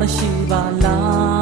မရှိပါလား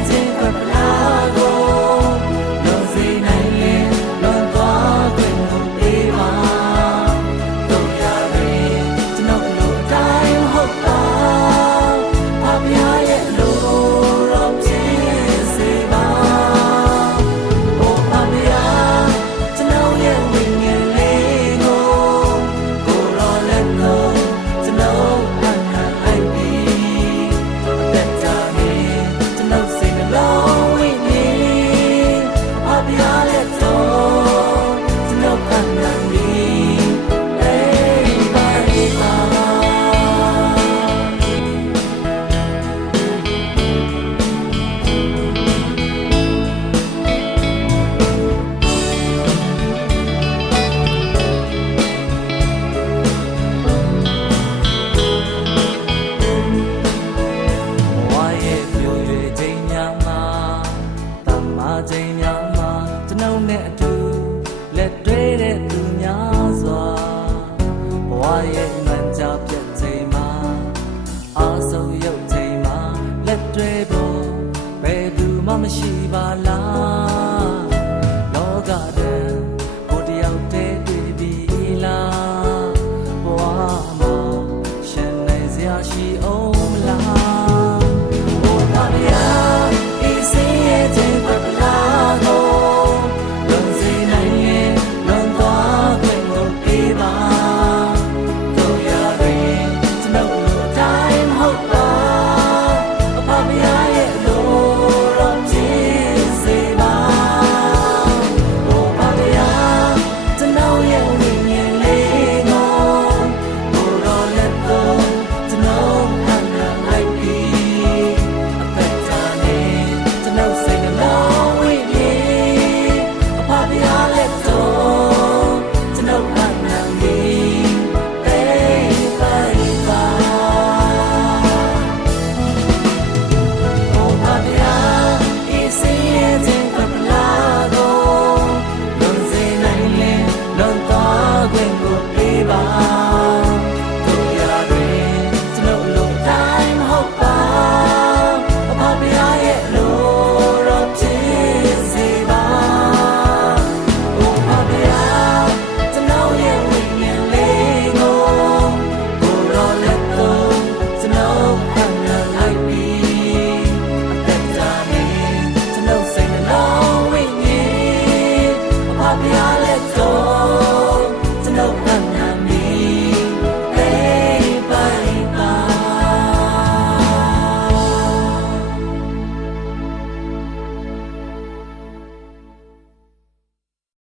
present. မှာချိန်များမှာကျွန်ုပ်နဲ့အတူ